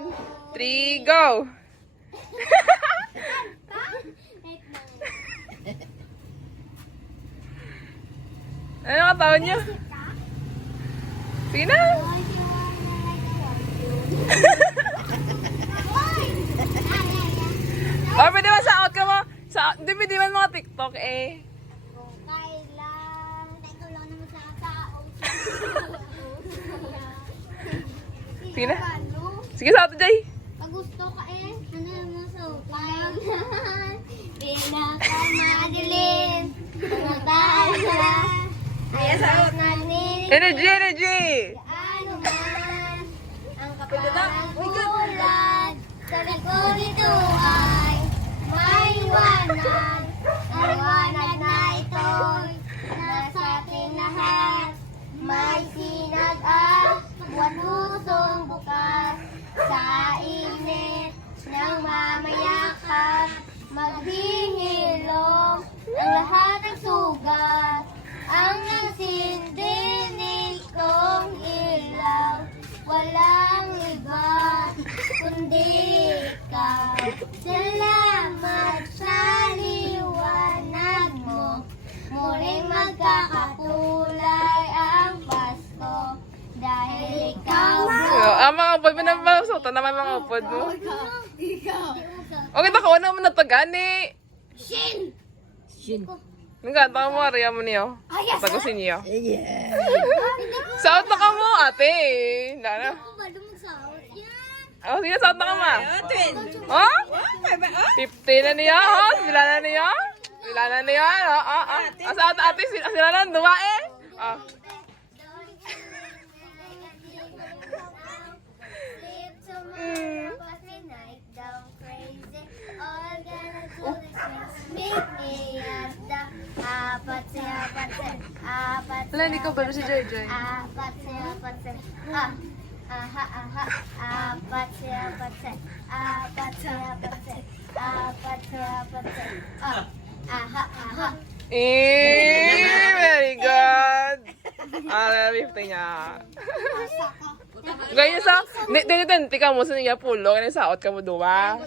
1, 3, go! Ano ang tawag niyo? Sige na! Oh, pwede man sa out ka mo. Hindi pwede man mga TikTok eh. Kailan? Ikaw lang naman sa tao. Sige na. Sige sa out, Jay. Pag gusto ka eh, ano mo sa upang? Pinakamadilim. Tumatay ka. Ay, sa out na Energy, energy! ano man ang kapagulan sa likod nito ay maiwanan. Ang liwanag na ito'y nasa ating lahat. May sinag-ang buwan pusong bukas sa init ng mamayakap. Maghihilom ang lahat ng sugat. Ang nagsindi nitong ilaw, walang iba kundi ikaw. Salamat sa liwanag mo, muling magkakakulay ang Pasko. Dahil ikaw Mga upod mo na ba? Suta naman mga upod mo. Okay, nakawa naman na pagani. Shin! Nung kanta mo, ariya mo niyo. Yes! Tagusin niyo. Yeah. Sa out na ka mo, ate. Lala. Ako ba lumagsahot yan? Oh, sige, sa out na ka ma. Oh? 50 na niya, oh. Sila na niya. Sila na niya. Sa out, ate, sila na, duwa eh. Oh. Wala, hindi ko balo si Joy Joy. Apat siya, patse. Aha, aha. Apat siya, patse. Apat siya, patse. Apat siya, patse. Aha, aha. Very good. 50 niya. Ganyan sa, tika mo sa niya pulo, ganyan sa out ka mo duwa.